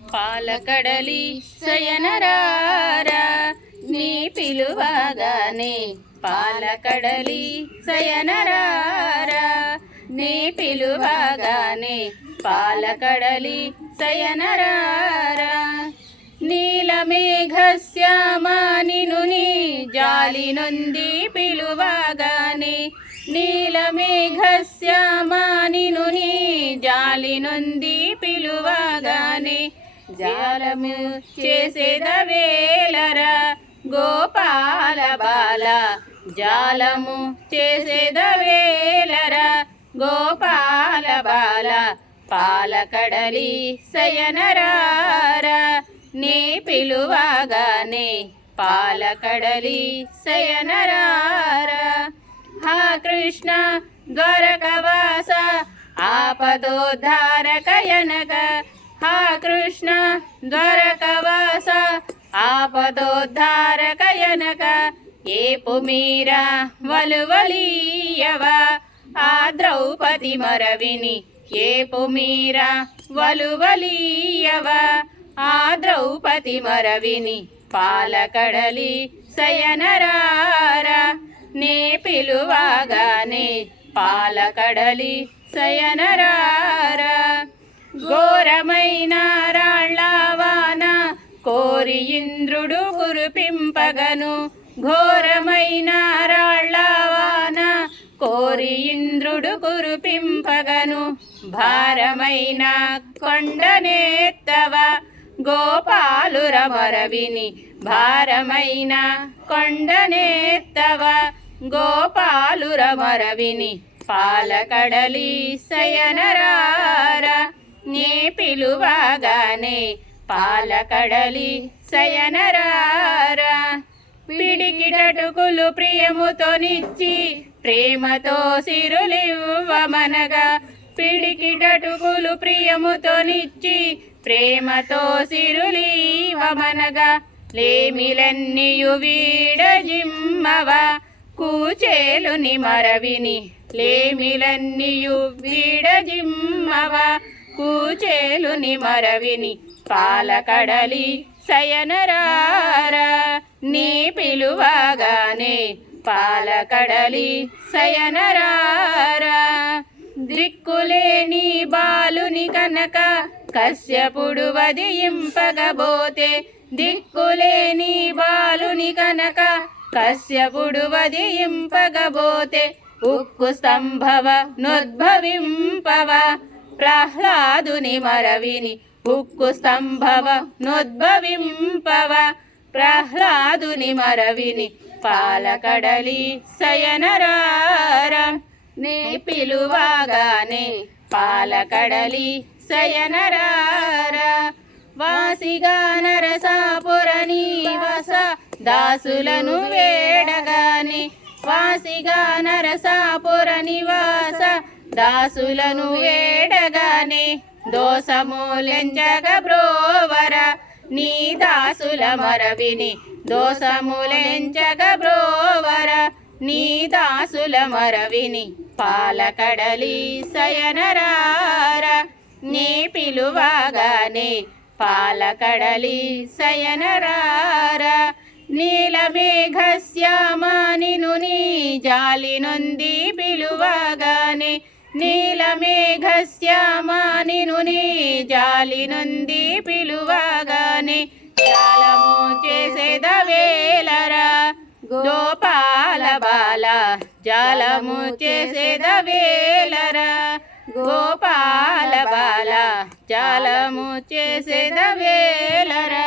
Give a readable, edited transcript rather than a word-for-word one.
పాలకడలి శయనరారా నీ పిలువగానే పాలకడలి శయనరారా నీ పిలువగానే పాలకడలి శయనరారా నీలమేఘశ్యామా నిను నీ జాలి నొంది పిలువగానే నీలమేఘశ్యామా నిను నీ జాలి నొంది పిలువగానే జాలము చేసేదవేలరా గోపాల బాల జాలము చేసేదవేలరా గోపాల బాల పాలకడలి శయనరారా నీ పిలువగానే పాలకడలి శయనరారా హా కృష్ణ ద్వారకవాస ఆపదోద్ధారకయనక హా కృష్ణ ద్వారకవాస ఆపదోద్ధారకయనక ఏపు మీరా వలువలీయవ ఆ ద్రౌపది మరవిని ఏపు మీరా వలువలీయవ ఆ ద్రౌపది మరవిని పాలకడలి శయనరారా నే పిలువగానే పాలకడలి శయనరారా ఘోరమైన రాళ్ళవాన కోరి ఇంద్రుడు కురిపింపగను ఘోరమైన రాళ్ళవాన కోరి ఇంద్రుడు కురిపింపగను భారమైన కొండనేత్తవ గోపాలుర మరవిని భారమైన కొండనేత్తవ గోపాలుర మరవిని పాలకడలి శయనరారా నే పిలువగానే పాలకడలి శయనరారా పిడికిటటుకులు ప్రియముతోనిచ్చి ప్రేమతో సిరులివ్వమనగా పిడికిటటుకులు ప్రియముతోనిచ్చి ప్రేమతో సిరులివ్వమనగా లేమిలన్నీయు వీడజిమ్మవ కూచేలుని మరవిని లేమిలన్నీయు వీడజిమ్మవ కూచేలుని మరవిని పాలకడలి శయనరారా నీ పిలువగానే పాలకడలి శయనరారా దిక్కులేని బాలుని కనుక కశ్యపుడు వదింపగబోతే దిక్కులేని బాలుని కనుక కశ్యపుడు వదింపగబోతే ఉక్కు స్తంభవ నోద్భవింపవ ప్రహ్లాదుని మరవిని ఉక్కు స్తంభవ నోద్భవింపవ ప్రహ్లాదుని మరవిని పాలకడలి శయనరారా నే పిలువగానే పాలకడలి శయనరారా వాసిగా నరసాపుర నివాస దాసులను వేడగానే వాసిగా నరసాపుర నివాస దాసులను వేడగానే దోషములెంచగ బ్రోవర నీ దాసుల మరవిని దోషములెంచగ బ్రోవర నీ దాసుల మరవిని పాలకడలి శయనరారా నీ పిలువగానే పాలకడలి శయనరారా నీలమేఘశ్యామా నిను నీ జాలి నొంది పిలువగానే నీలమేఘశ్యామా నిను నీ జాలి నొంది పిలువగానే జాలము చేసేదవేలరా గోపాల బాల జాలము చేసేదవేలరా గోపాల బాల జాలము చేసేదవేలరా